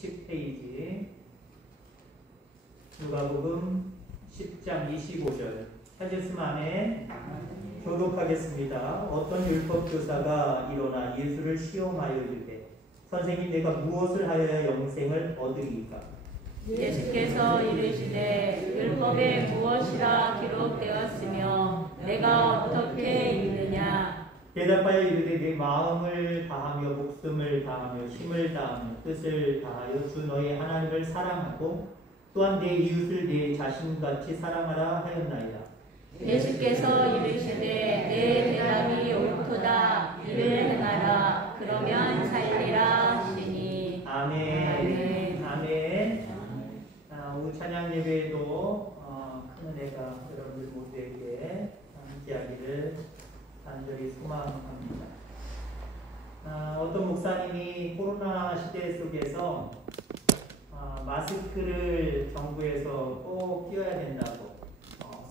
10페이지 누가복음 10장 25절 찾으시면 아멘. 교독하겠습니다. 어떤 율법교사가 일어나 예수를 시험하여 이르되 선생님 내가 무엇을 하여야 영생을 얻으리까? 예수께서 이르시되 율법에 무엇이라 기록되었으며 내가 어떻게 읽느냐? 대답하여 이르되 내 마음을 다하며 목숨을 다하며 힘을 다하며 뜻을 다하여 주 너의 하나님을 사랑하고 또한 내 이웃을 내 자신같이 사랑하라 하였나이다. 예수께서 이르시되 내 대답이 옳도다. 이를 행하라. 그러면 살리라 하시니. 아멘. 아멘. 오늘 찬양 예배에도 큰 은혜가 여러분들 모두에게 함께하기를 간절히 소망합니다. 어떤 목사님이 코로나 시대 속에서 마스크를 정부에서 꼭 끼워야 된다고,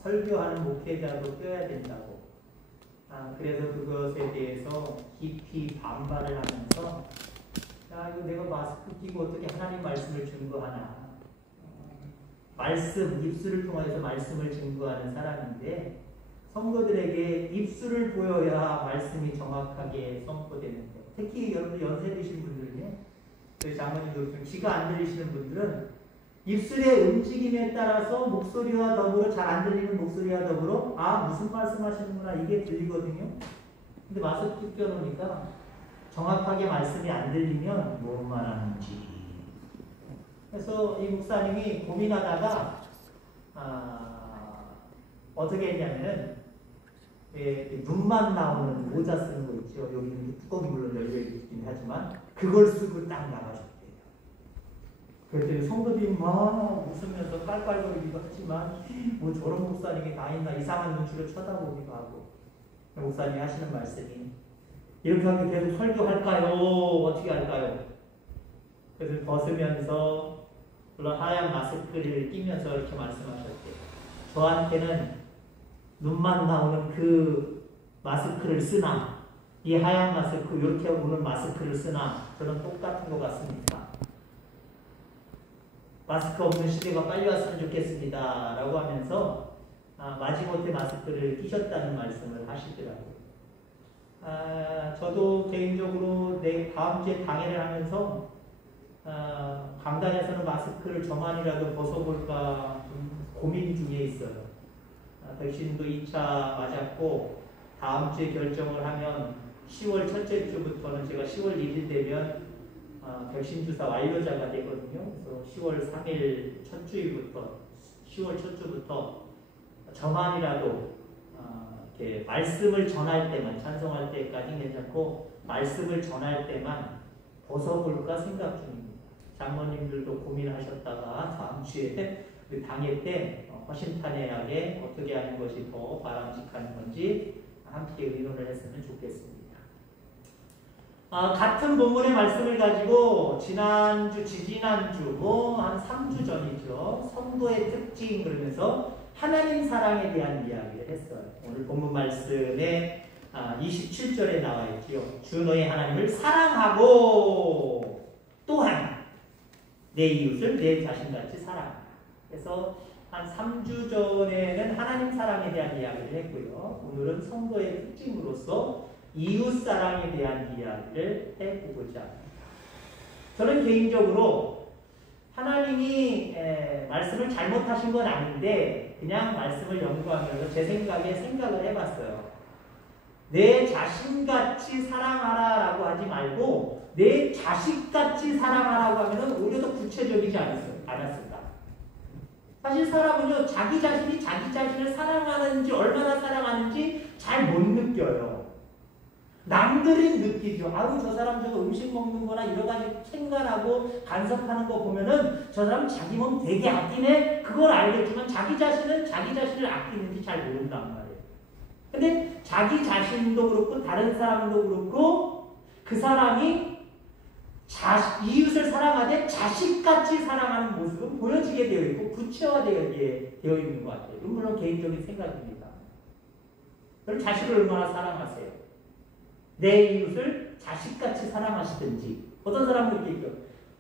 설교하는 목회자도 끼워야 된다고, 그래서 그것에 대해서 깊이 반발을 하면서 야, 이거 내가 마스크 끼고 어떻게 하나님 말씀을 증거하나. 말씀, 입술을 통해서 말씀을 증거하는 사람인데 성도들에게 입술을 보여야 말씀이 정확하게 선포되는데, 특히 여러분 연세 드신 분들은요, 저희 장모님도 좀 귀가 안 들리시는 분들은 입술의 움직임에 따라서 목소리와 더불어 잘 안 들리는 목소리와 더불어 무슨 말씀하시는구나 이게 들리거든요. 근데 마스크 껴놓으니까 정확하게 말씀이 안 들리면 뭔 말하는지. 그래서 이 목사님이 고민하다가 어떻게 했냐면은 눈만 나오는 모자 쓰는 거 있죠. 여기는 뚜껑이 물론 열려있긴 하지만 그걸 쓰고 딱 나가셨대요. 그랬더니 성도들이 막 웃으면서 깔깔거리기도 하지만 뭐 저런 목사님이 다 있나 이상한 눈치로 쳐다보기도 하고. 목사님이 하시는 말씀이 이렇게 하면 계속 설교할까요? 어떻게 할까요? 그래서 벗으면서 물론 하얀 마스크를 끼면서 이렇게 말씀하셨대요. 저한테는 눈만 나오는 그 마스크를 쓰나 이 하얀 마스크 이렇게 오는 마스크를 쓰나 저는 똑같은 것 같습니다. 마스크 없는 시대가 빨리 왔으면 좋겠습니다 라고 하면서 마지못해 마스크를 끼셨다는 말씀을 하시더라고요. 저도 개인적으로 다음 주에 강의를 하면서 강단에서는 마스크를 저만이라도 벗어볼까 고민 중에 있어요. 백신도 2차 맞았고 다음 주에 결정을 하면 10월 첫째 주부터는 제가 10월 1일 되면 백신 주사 완료자가 되거든요. 그래서 10월 3일 첫 주일부터 10월 첫 주부터 저만이라도 이렇게 말씀을 전할 때만 찬송할 때까지 괜찮고 말씀을 전할 때만 벗어볼까 생각 중입니다. 장모님들도 고민하셨다가 다음 주에 그 당일 때 허심탄회하게 어떻게 하는 것이 더 바람직한 건지 함께 의논을 했으면 좋겠습니다. 같은 본문의 말씀을 가지고 지난주, 지지난주, 한 3주 전이죠. 성도의 특징 그러면서 하나님 사랑에 대한 이야기를 했어요. 오늘 본문 말씀에 27절에 나와 있지요. 주 너의 하나님을 사랑하고 또한 내 이웃을 내 자신같이 사랑하라. 그래서 한 3주 전에는 하나님 사랑에 대한 이야기를 했고요. 오늘은 성도의 특징으로서 이웃 사랑에 대한 이야기를 해보고자 합니다. 저는 개인적으로 하나님이 말씀을 잘못하신 건 아닌데 그냥 말씀을 연구하면서 제 생각에 생각을 해봤어요. 내 자신같이 사랑하라라고 하지 말고 내 자식같이 사랑하라고 하면 오히려 더 구체적이지 않았을까. 사실 사람은요, 자기 자신이 자기 자신을 사랑하는지 얼마나 사랑하는지 잘 못 느껴요. 남들이 느끼죠. 저 사람 저거 음식 먹는 거나 여러 가지 생각하고 간섭하는 거 보면은 저 사람 자기 몸 되게 아끼네? 그걸 알겠지만 자기 자신은 자기 자신을 아끼는지 잘 모른단 말이에요. 근데 자기 자신도 그렇고 다른 사람도 그렇고 그 사람이 이웃을 사랑하되 자식같이 사랑하는 모습은 보여지게 되어 있고 구체화되어 있는 것 같아요. 이건 물론 개인적인 생각입니다. 그럼 자식을 얼마나 사랑하세요? 내 이웃을 자식같이 사랑하시든지. 어떤 사람은 이렇게 있죠.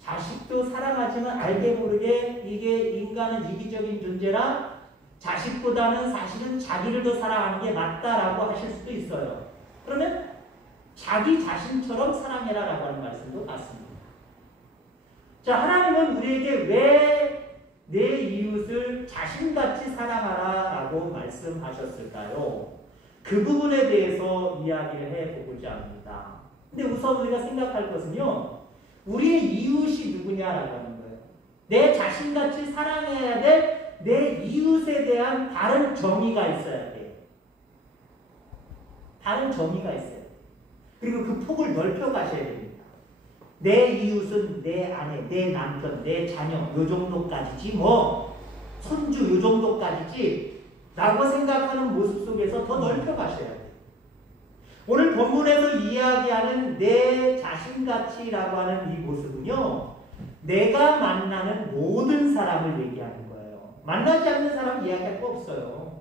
자식도 사랑하지만 알게 모르게 이게 인간은 이기적인 존재라 자식보다는 사실은 자기를 더 사랑하는 게 맞다라고 하실 수도 있어요. 그러면 자기 자신처럼 사랑해라 라고 하는 말씀도 맞습니다. 자, 하나님은 우리에게 왜 내 이웃을 자신같이 사랑하라 라고 말씀하셨을까요? 그 부분에 대해서 이야기를 해보고자 합니다. 근데 우선 우리가 생각할 것은요, 우리의 이웃이 누구냐라고 하는 거예요. 내 자신같이 사랑해야 될 내 이웃에 대한 다른 정의가 있어야 돼요. 다른 정의가 있어요. 그리고 그 폭을 넓혀 가셔야 됩니다. 내 이웃은 내 아내, 내 남편, 내 자녀 요 정도까지지 뭐 손주 요 정도까지지 라고 생각하는 모습 속에서 더 넓혀 가셔야 돼요. 오늘 본문에서 이야기하는 내 자신같이라고 하는 이 모습은요, 내가 만나는 모든 사람을 얘기하는 거예요. 만나지 않는 사람 이야기할 거 없어요.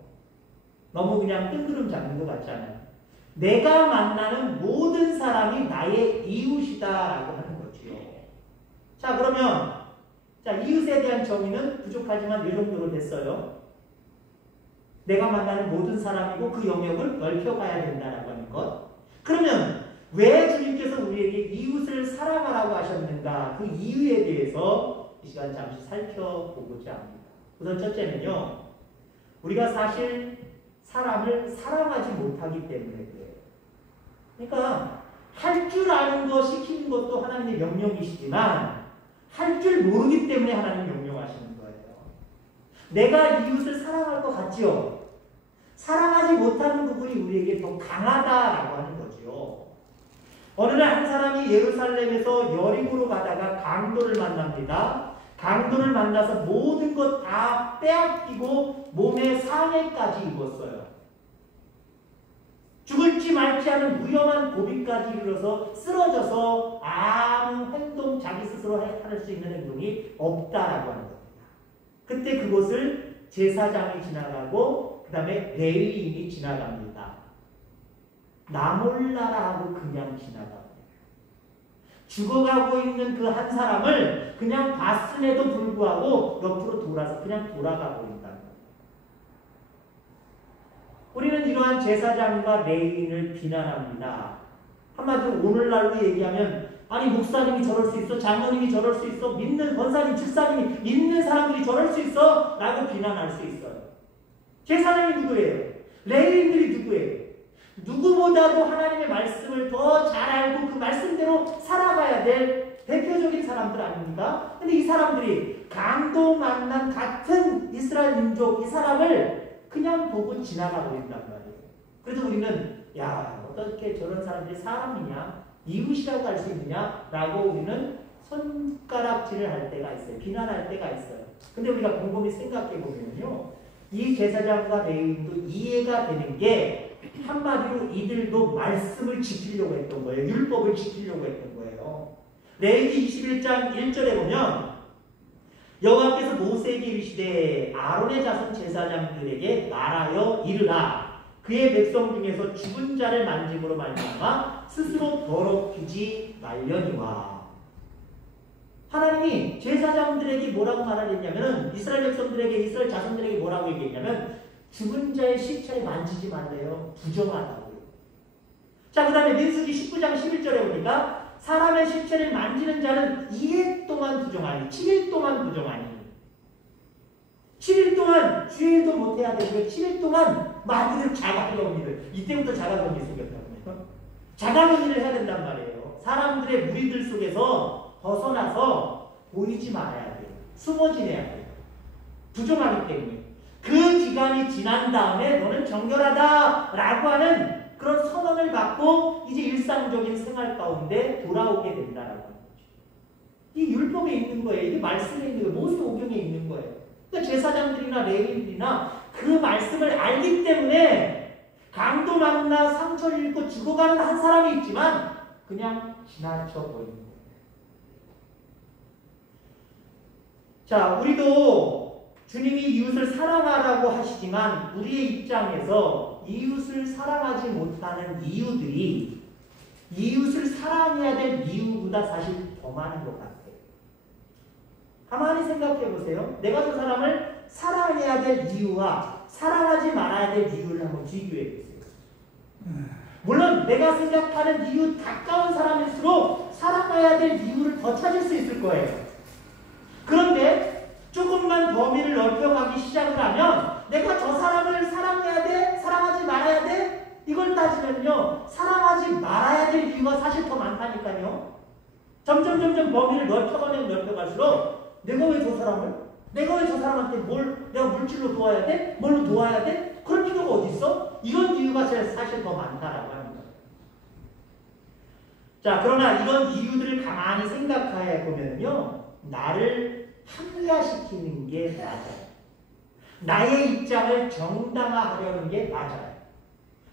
너무 그냥 뜬구름 잡는 것 같지 않아요? 내가 만나는 모든 사람이 나의 이웃이다라고 하는 거지요. 자, 그러면 자, 이웃에 대한 정의는 부족하지만 이 정도로 됐어요. 내가 만나는 모든 사람이고 그 영역을 넓혀가야 된다라고 하는 것. 그러면 왜 주님께서 우리에게 이웃을 사랑하라고 하셨는가? 그 이유에 대해서 이 시간 잠시 살펴보고자 합니다. 우선 첫째는요, 우리가 사실 사람을 사랑하지 못하기 때문에 그래요. 그러니까 할 줄 아는 거 시키는 것도 하나님의 명령이시지만 할 줄 모르기 때문에 하나님 명령하시는 거예요. 내가 이웃을 사랑할 것 같지요? 사랑하지 못하는 부분이 우리에게 더 강하다라고 하는 거지요. 어느 날 한 사람이 예루살렘에서 여리고로 가다가 강도를 만납니다. 강도를 만나서 모든 것 다 빼앗기고 몸에 상해까지 입었어요. 죽을지 말지 하는 위험한 고비까지 이르러서 쓰러져서 아무 행동, 자기 스스로 할 수 있는 행동이 없다라고 하는 겁니다. 그때 그곳을 제사장이 지나가고 그 다음에 레위인이 지나갑니다. 나 몰라라 하고 그냥 지나갑니다. 죽어가고 있는 그 한 사람을 그냥 봤음에도 불구하고 옆으로 돌아서 그냥 돌아가 버린다. 우리는 이러한 제사장과 레위인을 비난합니다. 한마디로 오늘날로 얘기하면 아니 목사님이 저럴 수 있어, 장로님이 저럴 수 있어, 믿는 권사님, 집사님이 믿는 사람들이 저럴 수 있어 라고 비난할 수 있어요. 제사장이 누구예요? 레위인들이 누구예요? 누구보다도 하나님의 말씀을 더 잘 알고 그 말씀대로 살아가야 될 대표적인 사람들 아닙니까? 근데 이 사람들이 강도 만난 같은 이스라엘 민족 이 사람을 그냥 보고 지나가 버린단 말이에요. 그래서 우리는 야 어떻게 저런 사람들이 사람이냐? 이웃이라고 할 수 있느냐? 라고 우리는 손가락질을 할 때가 있어요. 비난할 때가 있어요. 근데 우리가 곰곰이 생각해 보면요. 이 제사장과 레위인도 이해가 되는 게 한마디로 이들도 말씀을 지키려고 했던 거예요. 율법을 지키려고 했던 거예요. 레위기 21장 1절에 보면 여호와께서 모세에게 이르시되 아론의 자손 제사장들에게 말하여 이르라. 그의 백성 중에서 죽은 자를 만짐으로 말미암아 스스로 더럽히지 말려니와. 하나님이 제사장들에게 뭐라고 말하랬냐면 이스라엘 백성들에게 이스라엘 자손들에게 뭐라고 얘기했냐면 죽은 자의 시체를 만지지 말래요. 부정하다고요. 자, 그 다음에 민수기 19장 11절에 보니까 사람의 시체를 만지는 자는 2해 동안 부정하니 7일 동안 부정하니 7일 동안 주일도 못해야 되고요. 7일 동안 마귀들 자가격리를 이때부터 자가격리 생겼다고요. 자가격리를 해야 된단 말이에요. 사람들의 무리들 속에서 벗어나서 보이지 말아야 돼요. 숨어 지내야 돼요. 부정하기 때문에. 그 기간이 지난 다음에 너는 정결하다라고 하는 그런 선언을 받고 이제 일상적인 생활 가운데 돌아오게 된다라고 하는 거죠. 이 율법에 있는 거예요. 이게 말씀에 있는 거예요. 모세오경에 있는 거예요. 그러니까 제사장들이나 레위인들이나 그 말씀을 알기 때문에 강도 만나 상처를 입고 죽어가는 한 사람이 있지만 그냥 지나쳐 버리는 거예요. 자, 우리도 주님이 이웃을 사랑하라고 하시지만 우리의 입장에서 이웃을 사랑하지 못하는 이유들이 이웃을 사랑해야 될 이유보다 사실 더 많은 것 같아요. 가만히 생각해 보세요. 내가 저 사람을 사랑해야 될 이유와 사랑하지 말아야 될 이유를 한번 비교해 보세요. 물론 내가 생각하는 이유 가까운 사람일수록 사랑해야 될 이유를 더 찾을 수 있을 거예요. 그런데 조금만 범위를 넓혀가기 시작을 하면 내가 저 사람을 사랑해야 돼? 사랑하지 말아야 돼? 이걸 따지면요. 사랑하지 말아야 될 이유가 사실 더 많다니까요. 점점 범위를 넓혀가면 넓혀갈수록 내가 왜 저 사람한테 내가 물질로 도와야 돼? 뭘로 도와야 돼? 그럴 필요가 어디 있어? 이런 이유가 사실 더 많다라고 합니다. 자, 그러나 이런 이유들을 가만히 생각해 보면요. 나를 합리화시키는 게 맞아요. 나의 입장을 정당화하려는 게 맞아요.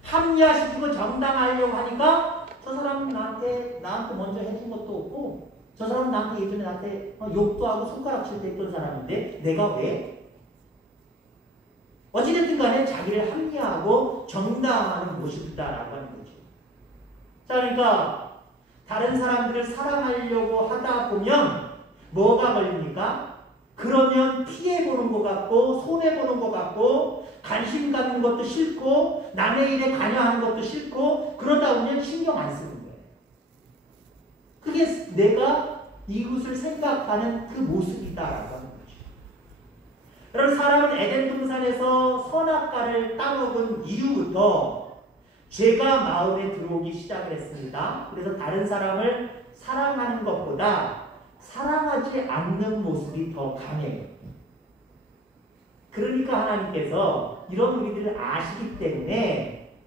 합리화시키고 정당화하려고 하니까 저 사람은 나한테 먼저 해준 것도 없고 저 사람은 예전에 나한테 욕도 하고 손가락 칠 때 했던 사람인데 내가 왜? 어찌됐든 간에 자기를 합리화하고 정당화하는 모습이다라고 하는 거죠. 자, 그러니까 다른 사람들을 사랑하려고 하다 보면 뭐가 걸립니까? 그러면 피해보는 것 같고 손해보는 것 같고 관심 갖는 것도 싫고 남의 일에 관여하는 것도 싫고 그러다 보면 신경 안 쓰는 거예요. 그게 내가 이웃을 생각하는 그 모습이다라고 하는 거죠. 여러분, 사람은 에덴 동산에서 선악과를 따먹은 이후부터 죄가 마음에 들어오기 시작을 했습니다. 그래서 다른 사람을 사랑하는 것보다 사랑하지 않는 모습이 더 강해요. 그러니까 하나님께서 이런 우리들을 아시기 때문에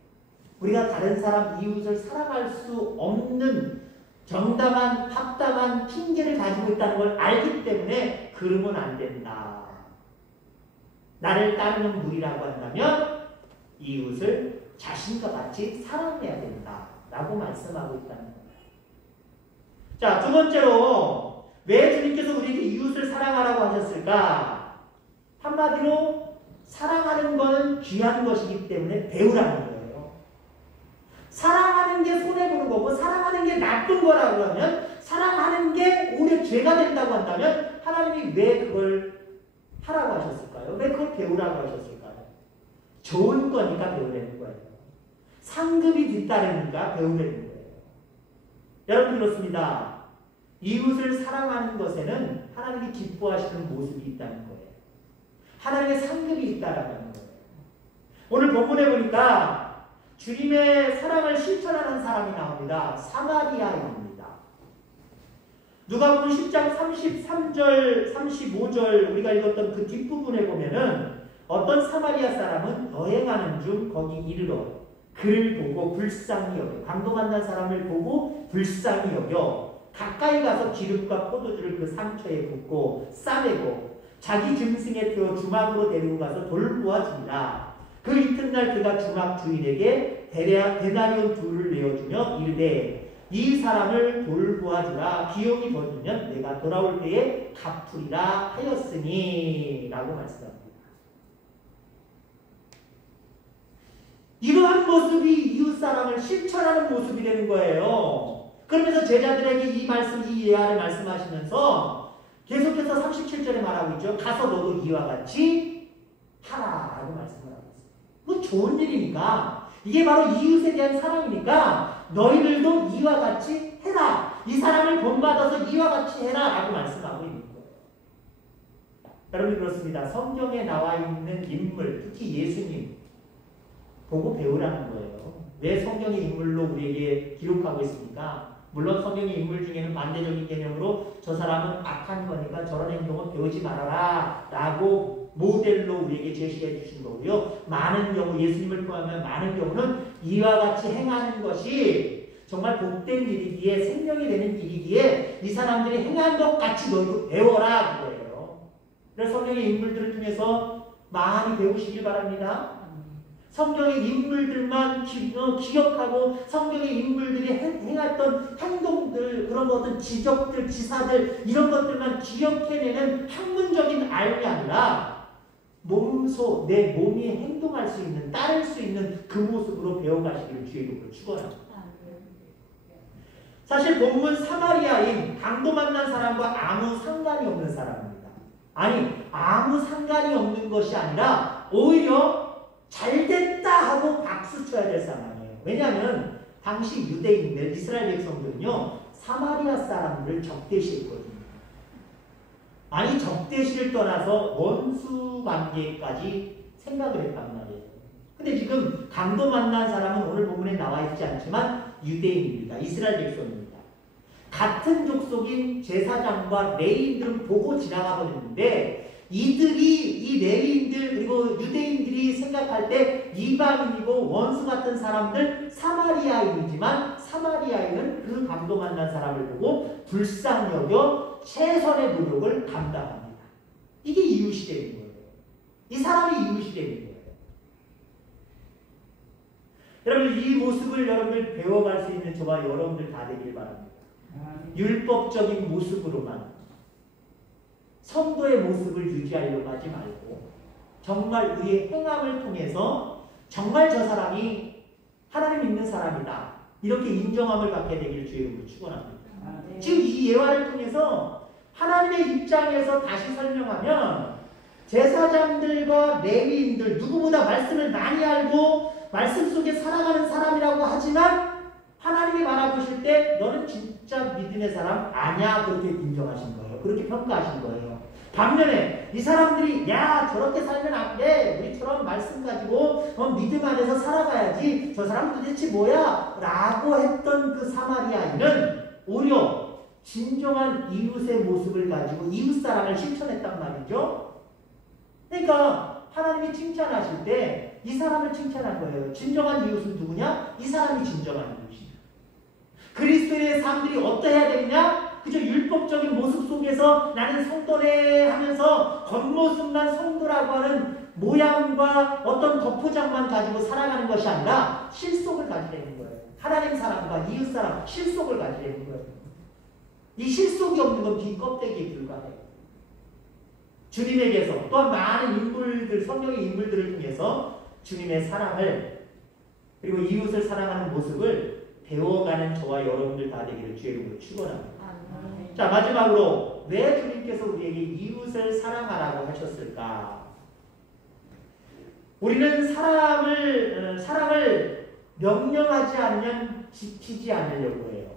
우리가 다른 사람 이웃을 사랑할 수 없는 정당한 합당한 핑계를 가지고 있다는 걸 알기 때문에 그러면 안 된다. 나를 따르는 무리라고 한다면 이웃을 자신과 같이 사랑해야 된다 라고 말씀하고 있다는 거예요. 자, 두 번째로 왜 주님께서 우리에게 이웃을 사랑하라고 하셨을까? 한마디로 사랑하는 것은 귀한 것이기 때문에 배우라는 거예요. 사랑하는 게 손해보는 거고 사랑하는 게 나쁜 거라고 하면 사랑하는 게 오히려 죄가 된다고 한다면 하나님이 왜 그걸 하라고 하셨을까요? 왜 그걸 배우라고 하셨을까요? 좋은 거니까 배우라는 거예요. 상급이 뒤따르니까 배우라는 거예요. 여러분, 그렇습니다. 이웃을 사랑하는 것에는 하나님이 기뻐하시는 모습이 있다는 거예요. 하나님의 상급이 있다라는 거예요. 오늘 본문에 보니까 주님의 사랑을 실천하는 사람이 나옵니다. 사마리아인입니다. 누가복음 10장 33절, 35절 우리가 읽었던 그 뒷부분에 보면은 어떤 사마리아 사람은 여행하는 중 거기 이르러 그를 보고 불쌍히 여겨, 감동한다는 사람을 보고 불쌍히 여겨 가까이 가서 기름과 포도주를 그 상처에 붓고 싸매고 자기 짐승에 태워 주막으로 데리고 가서 돌보아 주니라. 그 이튿날 그가 주막 주인에게 데나리온 둘을 내어주며 이르되 이 사람을 돌보아 주라. 비용이 더 들면 내가 돌아올 때에 갚으리라 하였으니 라고 말씀합니다. 이러한 모습이 이웃사랑을 실천하는 모습이 되는 거예요. 그러면서 제자들에게 이 예화를 말씀하시면서 계속해서 37절에 말하고 있죠. 가서 너도 이와 같이 하라 라고 말씀을 하고 있어요. 뭐 좋은 일이니까, 이게 바로 이웃에 대한 사랑이니까 너희들도 이와 같이 해라. 이 사람을 본받아서 이와 같이 해라 라고 말씀하고 있는 거예요. 여러분, 그렇습니다. 성경에 나와 있는 인물, 특히 예수님 보고 배우라는 거예요. 왜 성경의 인물로 우리에게 기록하고 있습니까? 물론 성경의 인물 중에는 반대적인 개념으로 저 사람은 악한 거니까 저런 행동은 배우지 말아라 라고 모델로 우리에게 제시해 주신 거고요. 많은 경우, 예수님을 포함한 많은 경우는 이와 같이 행하는 것이 정말 복된 일이기에, 생명이 되는 일이기에 이 사람들이 행한 것 같이 너희도 배워라 그거예요. 그래서 성경의 인물들을 통해서 많이 배우시길 바랍니다. 성경의 인물들만 기억하고 성경의 인물들이 행했던 행동들, 그런 어떤 지적들, 지사들, 이런 것들만 기억해내는 학문적인 알이 아니라 내 몸이 행동할 수 있는, 따를 수 있는 그 모습으로 배워가시기를 주의 이름으로 축원합니다. 사실 본문 사마리아인 강도 만난 사람과 아무 상관이 없는 사람입니다. 아니, 아무 상관이 없는 것이 아니라 오히려 잘됐다 하고 박수 쳐야 될 상황이에요. 왜냐하면 당시 유대인들, 이스라엘 백성들은요, 사마리아 사람들을 적대시했거든요. 아니, 적대시를 떠나서 원수 관계까지 생각을 했단 말이에요. 근데 지금 강도 만난 사람은 오늘 본문에 나와 있지 않지만 유대인입니다. 이스라엘 백성입니다. 같은 족속인 제사장과 레위인들은 보고 지나가 버렸는데 이 레위인들 그리고 유대인들이 생각할 때 이방인이고 원수 같은 사람들 사마리아인이지만 사마리아인은 그 강도 만난 사람을 보고 불쌍히 여겨 최선의 노력을 감당합니다. 이게 이웃이 되는 거예요. 이 사람이 이웃이 되는 거예요. 여러분, 이 모습을 여러분들 배워갈 수 있는 저와 여러분들 다 되길 바랍니다. 율법적인 모습으로만 성도의 모습을 유지하려고 하지 말고 정말 우리의 행함을 통해서 정말 저 사람이 하나님 믿는 사람이다 이렇게 인정함을 받게 되기를 주의 이름으로 축원합니다. 지금 이 예화를 통해서 하나님의 입장에서 다시 설명하면 제사장들과 레위인들 누구보다 말씀을 많이 알고 말씀 속에 살아가는 사람이라고 하지만 하나님이 바라보실 때 너는 진짜 믿음의 사람 아니야 그렇게 인정하신 거예요. 그렇게 평가하신 거예요. 반면에 이 사람들이 야 저렇게 살면 안 돼. 우리처럼 말씀 가지고 믿음 안에서 살아가야지. 저 사람 도대체 뭐야? 라고 했던 그 사마리아인은 오히려 진정한 이웃의 모습을 가지고 이웃 사랑을 실천했단 말이죠. 그러니까 하나님이 칭찬하실 때 이 사람을 칭찬한 거예요. 진정한 이웃은 누구냐? 이 사람이 진정한 이웃이다. 그리스도의 사람들이 어떠해야 되느냐? 그저 율법적인 모습 속에서 나는 성도네 하면서 겉모습만 성도라고 하는 모양과 어떤 겉포장만 가지고 살아가는 것이 아니라 실속을 가지려는 거예요. 하나님 사람과 이웃 사람 실속을 가지려는 거예요. 이 실속이 없는 건 빈 껍데기에 불과해요. 주님에게서 또한 많은 인물들, 성령의 인물들을 통해서 주님의 사랑을 그리고 이웃을 사랑하는 모습을 배워가는 저와 여러분들 다 되기를 주의 이름으로 축원합니다. 자, 마지막으로 왜 주님께서 우리에게 이웃을 사랑하라고 하셨을까? 우리는 사랑을 명령하지 않으면 지키지 않으려고 해요.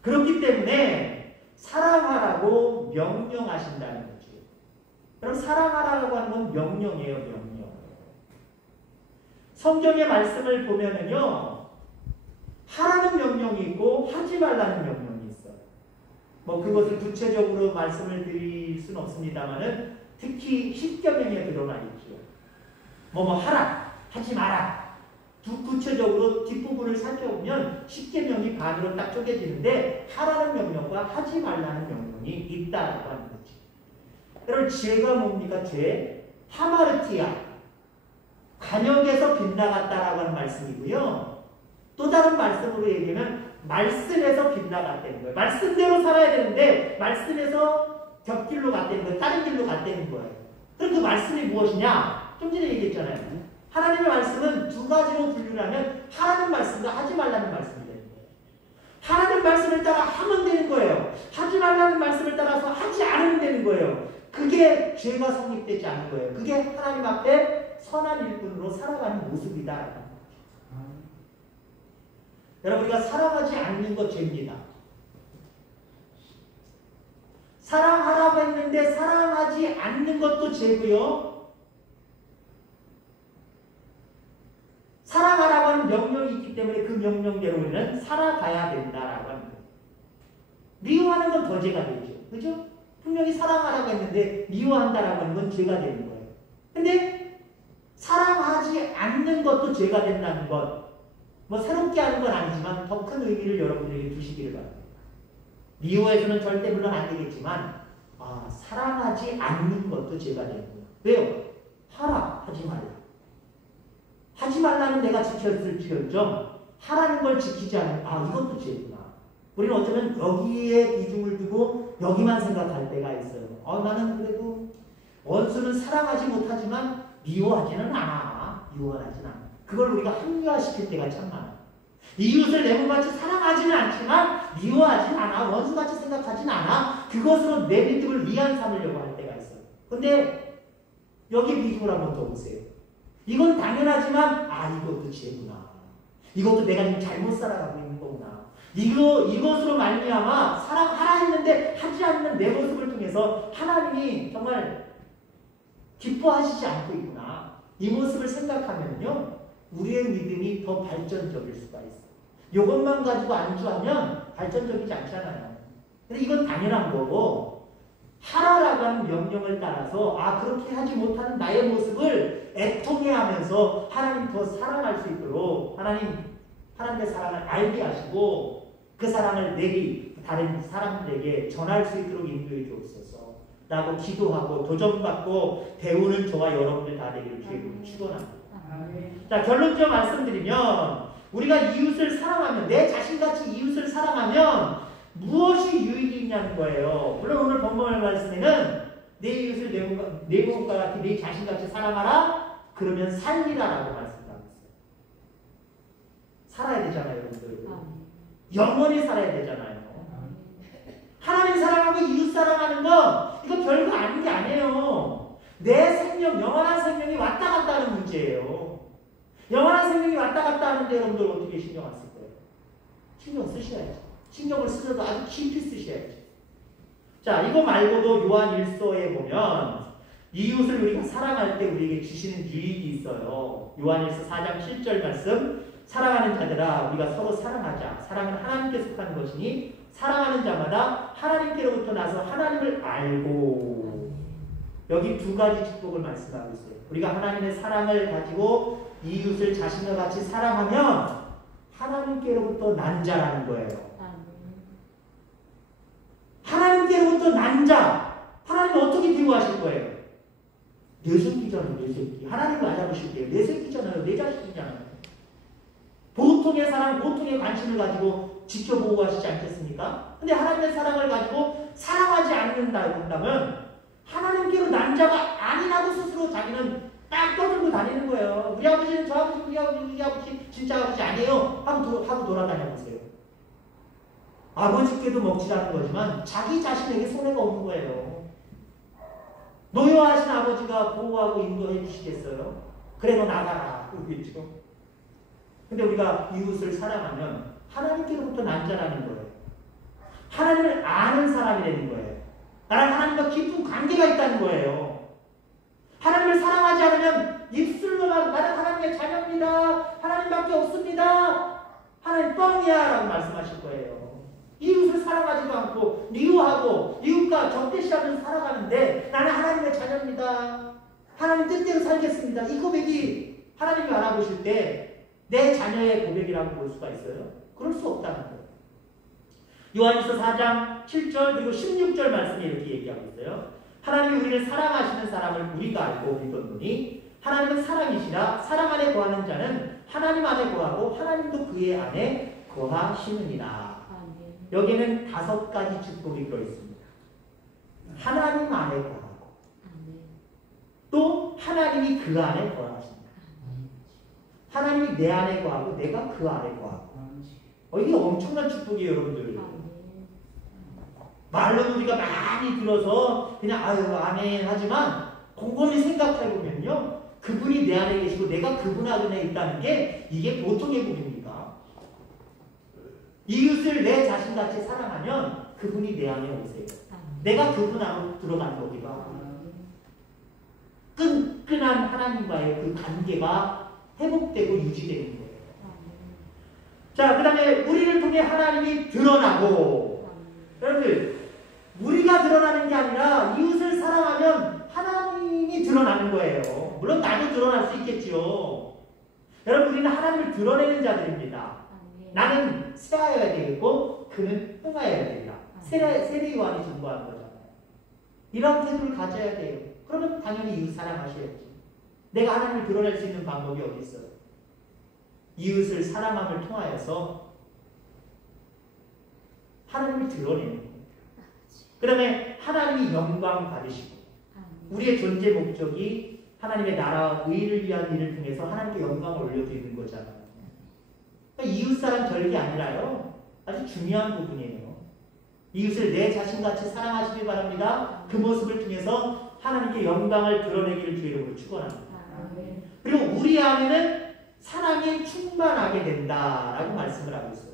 그렇기 때문에 사랑하라고 명령하신다는 거죠. 그럼 사랑하라고 하는 건 명령이에요, 명령. 성경의 말씀을 보면은요, 하라는 명령이 있고 하지 말라는 명령이 있어요. 뭐 그것을 구체적으로 말씀을 드릴 수는 없습니다만은 특히 십계명에 드러나 있죠. 뭐 하라, 하지 마라. 구체적으로 뒷부분을 살펴보면 십계명이 반으로 딱 쪼개지는데 하라는 명령과 하지 말라는 명령이 있다라고 하는 거죠. 여러분, 죄가 뭡니까? 죄. 하마르티아. 간역에서 빗나갔다라고 하는 말씀이고요. 또 다른 말씀으로 얘기하면 말씀에서 빗나갔다는 거예요. 말씀대로 살아야 되는데 말씀에서 곁길로 갔다는 거예요. 다른 길로 갔다는 거예요. 그럼 그 말씀이 무엇이냐? 좀 전에 얘기했잖아요. 하나님의 말씀은 두 가지로 분류하면 하라는 말씀과 하지 말라는 말씀이 되는 거예요. 하라는 말씀을 따라 하면 되는 거예요. 하지 말라는 말씀을 따라서 하지 않으면 되는 거예요. 그게 죄가 성립되지 않은 거예요. 그게 하나님 앞에 선한 일꾼으로 살아가는 모습이다. 여러분, 우리가 사랑하지 않는 것 죄입니다. 사랑하라고 했는데 사랑하지 않는 것도 죄고요. 사랑하라고 하는 명령이 있기 때문에 그 명령대로 우리는 살아가야 된다라고 하는 거예요. 미워하는 건 더 죄가 되죠. 그죠? 분명히 사랑하라고 했는데 미워한다라고 하는 건 죄가 되는 거예요. 근데 사랑하지 않는 것도 죄가 된다는 것, 뭐 새롭게 하는 건 아니지만 더 큰 의미를 여러분들에게 두시기를 바랍니다. 미워해서는 절대 물론 안 되겠지만 사랑하지 않는 것도 죄가 되는 거예요. 왜요? 하라, 하지 말라. 하지 말라는 내가 지켰을지언정 하라는 걸 지키지 않는 이것도 죄구나. 우리는 어쩌면 여기에 비중을 두고 여기만 생각할 때가 있어요. 나는 그래도 원수는 사랑하지 못하지만 미워하지는 않아. 미워하진 않아. 그걸 우리가 합리화시킬 때가 참 많아. 이웃을 내 몸같이 사랑하지는 않지만 미워하진 않아. 원수같이 생각하진 않아. 그것으로 내 믿음을 위안 삼으려고 할 때가 있어요. 근데 여기 비중을 한번 더 보세요. 이건 당연하지만 이것도 죄구나. 이것도 내가 지금 잘못 살아가고 있는 거구나. 이것으로 말미암아 사랑하라 했는데 하지 않는 내 모습을 통해서 하나님이 정말 기뻐하시지 않고 있구나. 이 모습을 생각하면요, 우리의 믿음이 더 발전적일 수가 있어요. 이것만 가지고 안주하면 발전적이지 않잖아요. 근데 이건 당연한 거고, 하라라고 하는 명령을 따라서 그렇게 하지 못하는 나의 모습을 애통해 하면서 하나님 더 사랑할 수 있도록 하나님의 사랑을 알게 하시고 그 사랑을 다른 사람들에게 전할 수 있도록 인도해 주옵소서 라고 기도하고 도전받고 배우는 저와 여러분들 다 되기를 주의 이름으로 축원합니다. 자, 결론적으로 말씀드리면 우리가 이웃을 사랑하면, 내 자신같이 이웃을 사랑하면 무엇이 유익이 있냐는 거예요. 물론 오늘 본문의 말씀에는 내 이웃을 내 몸과 같이 내 자신같이 사랑하라 그러면 살리라라고 말씀하고 있어요. 살아야 되잖아요, 여러분들. 영원히 살아야 되잖아요. 하나님 사랑하고 이웃 사랑하는 건 이거 별거 아닌 게 아니에요. 내 생명, 영원한 생명이 왔다 갔다 하는 문제예요. 영원한 생명이 왔다 갔다 하는데 여러분들 어떻게 신경 안 쓸 거예요? 신경 쓰셔야지. 신경을 쓰셔도 아주 깊이 쓰셔야지. 자, 이거 말고도 요한 1서에 보면 이웃을 우리가 사랑할 때 우리에게 주시는 유익이 있어요. 요한 1서 4장 7절 말씀, 사랑하는 자들아 우리가 서로 사랑하자. 사랑은 하나님께 속한 것이니 사랑하는 자마다 하나님께로부터 나서 하나님을 알고. 여기 두 가지 축복을 말씀하고 있어요. 우리가 하나님의 사랑을 가지고 이웃을 자신과 같이 사랑하면 하나님께로부터 난 자라는 거예요. 하나님께로부터 난 자. 하나님은 어떻게 대우하실 거예요? 내 새끼잖아요, 내 새끼. 하나님을 알아보실게요. 내 새끼잖아요, 내 자식이잖아요. 보통의 사랑, 보통의 관심을 가지고 지켜보고 하시지 않겠습니까? 근데 하나님의 사랑을 가지고 사랑하지 않는다고 한다면 하나님께로 난 자가 아니라고 스스로 자기는 딱 떠들고 다니는 거예요. 우리 아버지는 저 아버지, 우리 아버지 진짜 아버지 아니에요. 하고 돌아다녀 보세요. 아버지께도 먹칠하는 거지만 자기 자신에게 손해가 없는 거예요. 노여하신 아버지가 보호하고 인도해 주시겠어요? 그래 너 나가라. 그러겠죠. 근데 우리가 이웃을 사랑하면 하나님께로부터 난 자라는 거예요. 하나님을 아는 사람이 되는 거예요. 나랑 하나님과 깊은 관계가 있다는 거예요. 하나님을 사랑하지 않으면 입술로만 나는 하나님의 자녀입니다. 하나님밖에 없습니다. 하나님 뻥이야 라고 말씀하실 거예요. 이웃을 사랑하지도 않고 미워하고 이웃과 적대시하면서 살아가는데 나는 하나님의 자녀입니다. 하나님 뜻대로 살겠습니다. 이 고백이 하나님이 알아보실 때 내 자녀의 고백이라고 볼 수가 있어요? 그럴 수 없다는 거예요. 요한일서 4장 7절 그리고 16절 말씀이 이렇게 얘기하고 있어요. 하나님이 우리를 사랑하시는 사람을 우리가 알고 믿었노니 하나님은 사랑이시라. 사랑 안에 거하는 자는 하나님 안에 거하고 하나님도 그의 안에 거하시느니라. 여기에는 5가지 축복이 들어있습니다. 하나님 안에 거하고 또 하나님이 그 안에 거하십니다. 하나님이 내 안에 거하고 내가 그 안에 거하고. 이게 엄청난 축복이에요, 여러분들. 말로는 우리가 많이 들어서 그냥 아멘 하지만 곰곰이 생각해 보면요, 그분이 내 안에 계시고 내가 그분 안에 있다는 게 이게 보통의 복입니다. 이웃을 내 자신같이 사랑하면 그분이 내 안에 오세요. 내가 그분 안으로 들어가는 거기도 하고 끈끈한 하나님과의 그 관계가 회복되고 유지되는 거예요. 자, 그 다음에 우리를 통해 하나님이 드러나고, 여러분들 우리가 드러나는 게 아니라 이웃을 사랑하면 하나님이 드러나는 거예요. 물론 나도 드러날 수 있겠지요. 여러분, 우리는 하나님을 드러내는 자들입니다. 나는 새하여야 되겠고 그는 흥하여야 되리라. 세례 요한이 증거한 거잖아요. 이런 태도를 가져야 돼요. 그러면 당연히 이웃 사랑하셔야지. 내가 하나님을 드러낼 수 있는 방법이 어디 있어요? 이웃을 사랑함을 통하여서 하나님을 드러내는 거예요. 그 다음에 하나님이 영광 받으시고 우리의 존재 목적이 하나님의 나라와 의를 위한 일을 통해서 하나님께 영광을 올려드리는 거잖아요. 그러니까 이웃사랑 별게 아니라요. 아주 중요한 부분이에요. 이웃을 내 자신같이 사랑하시길 바랍니다. 그 모습을 통해서 하나님께 영광을 드러내기를 주의 이름으로 축원합니다. 그리고 우리 안에는 사랑이 충만하게 된다라고 말씀을 하고 있어요.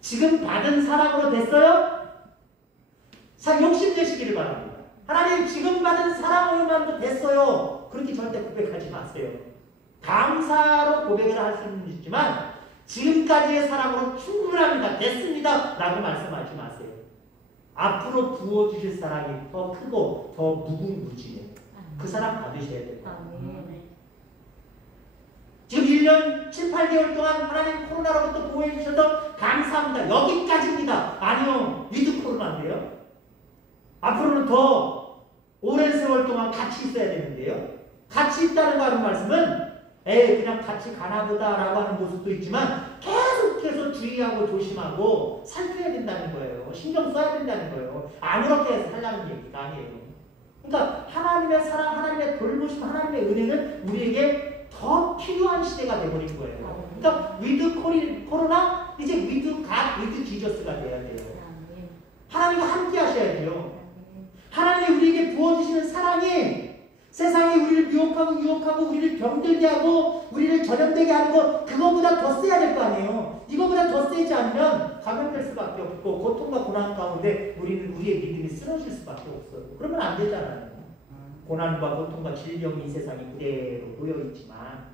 지금 받은 사랑으로 됐어요? 욕심내시기를 바랍니다. 하나님 지금 받은 사랑으로만 됐어요. 그렇게 절대 고백하지 마세요. 감사로 고백을 할 수는 있지만 지금까지의 사랑으로 충분합니다. 됐습니다. 라고 말씀하지 마세요. 앞으로 부어주실 사랑이 더 크고 더 무궁무진해요. 그 사랑 받으셔야 돼요. 지금 1년 7, 8개월 동안 하나님 코로나로부터 보호해 주셔서 감사합니다. 여기까지입니다. 아니요. 위드 코로나인데요. 앞으로는 더 오랜 세월 동안 같이 있어야 되는데요. 같이 있다는 거 하는 말씀은 그냥 같이 가나보다라고 하는 모습도 있지만 계속해서 주의하고 조심하고 살펴야 된다는 거예요. 신경 써야 된다는 거예요. 아무렇게 해서 하려는 얘기가 아니에요. 그러니까 하나님의 사랑, 하나님의 돌보심, 하나님의 은혜는 우리에게 더 필요한 시대가 되어버린 거예요. 그러니까 위드 코로나 이제 위드 갓, 위드 지저스가 돼야 돼요. 하나님과 함께 하셔야 돼요. 하나님이 우리에게 부어주시는 사랑이 세상이 우리를 유혹하고 우리를 병들게 하고 우리를 전염되게 하는 거 그거보다 더 세야 될 거 아니에요. 이거보다 더 세지 않으면 감염될 수밖에 없고 고통과 고난 가운데 우리는 우리의 믿음이 쓰러질 수밖에 없어요. 그러면 안 되잖아요. 고난과 고통과 질병이 이 세상에 그대로 놓여있지만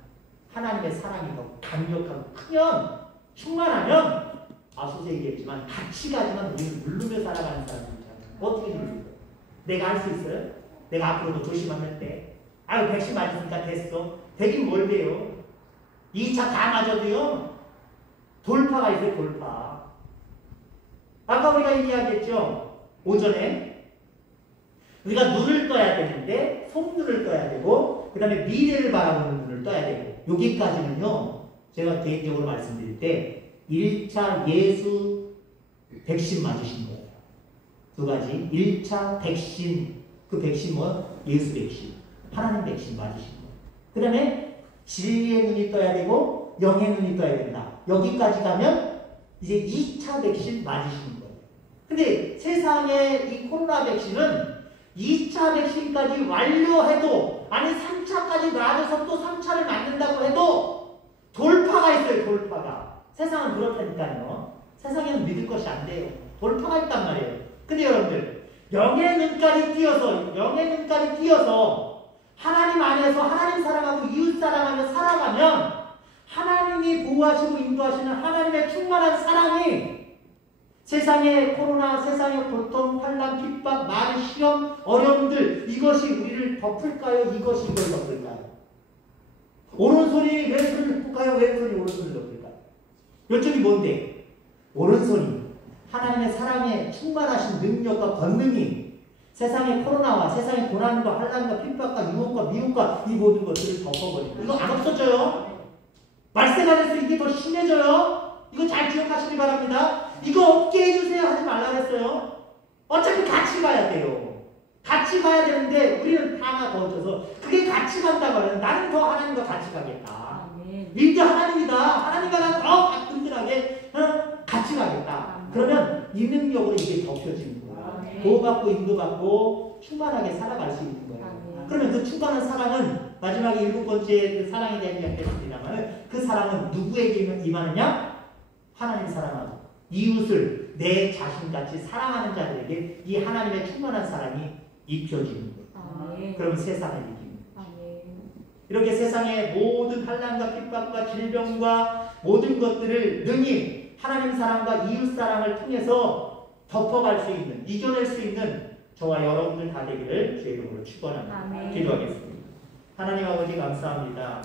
하나님의 사랑이 더 강력하고 크면 충만하면 앞서서 얘기했지만 같이 가지만 우리는 누르며 살아가는 사람들이잖아요. 어떻게 누르요? 내가 할 수 있어요? 내가 앞으로도 조심하면 돼. 아유 백신 맞으니까 됐어. 되긴 뭘 돼요? 2차 다 맞아도요. 돌파가 있어요. 돌파. 아까 우리가 이야기했죠. 오전에 우리가 눈을 떠야 되는데 속눈을 떠야 되고 그 다음에 미래를 바라보는 눈을 떠야 되고 여기까지는요. 제가 개인적으로 말씀드릴 때 1차 예수 백신 맞으신 거예요. 두 가지. 1차 백신, 그 백신 뭐? 예수 백신. 하나님 백신 맞으신 거예요. 그 다음에 진리의 눈이 떠야 되고 영의 눈이 떠야 된다. 여기까지 가면 이제 2차 백신 맞으신 거예요. 근데 세상의 이 코로나 백신은 2차 백신까지 완료해도 아니 3차까지 맞아서 또 3차를 맞는다고 해도 돌파가 있어요. 돌파가. 세상은 그렇다니까요. 세상에는 믿을 것이 안 돼요. 돌파가 있단 말이에요. 근데 여러분들 영의 눈까지 띄어서 하나님 안에서 하나님 사랑하고 이웃 사랑하며 살아가면 하나님이 보호하시고 인도하시는 하나님의 충만한 사랑이 세상의 코로나, 세상의 고통, 환난, 핍박, 많은 시험, 어려움들 이것이 우리를 덮을까요? 이것이 이걸 덮을까요? 오른손이 왼손을 덮을까요? 왼손이 오른손을 덮을까요? 요점이 뭔데? 오른손이 하나님의 사랑에 충만하신 능력과 권능이 세상의 코로나와 세상의 고난과 환난과 핍박과 유혹과 미혹과 이 모든 것들을 덮어버리고 이거 안 없어져요. 말세가 될수록 이게 더 심해져요. 이거 잘 기억하시기 바랍니다. 이거 없게 해주세요 하지 말라 그랬어요. 어차피 같이 가야 돼요. 같이 가야 되는데 우리는 하나 더 져서 그게 같이 간다고 하면 나는 더 하나님과 같이 가겠다. 밀대 하나님이다. 하나님과 난 더 든든하게 같이 가겠다. 그러면 이 능력으로 이게 덮여지는 거예요. 보호받고 인도받고 충만하게 살아갈 수 있는 거예요. 그러면 그 충만한 사랑은 마지막에 7번째 그 사랑에 대한 이야기 했습니다만 그 사랑은 누구에게 임하느냐? 하나님 사랑하고 이웃을 내 자신같이 사랑하는 자들에게 이 하나님의 충만한 사랑이 입혀지는 거예요. 그러면 세상을 이깁니다. 이렇게 세상의 모든 환난과 핍박과 질병과 모든 것들을 능히 하나님 사랑과 이웃 사랑을 통해서 덮어갈 수 있는, 이겨낼 수 있는 저와 여러분들 다 되기를 주의 이름으로 축원합니다. 기도하겠습니다. 하나님 아버지 감사합니다.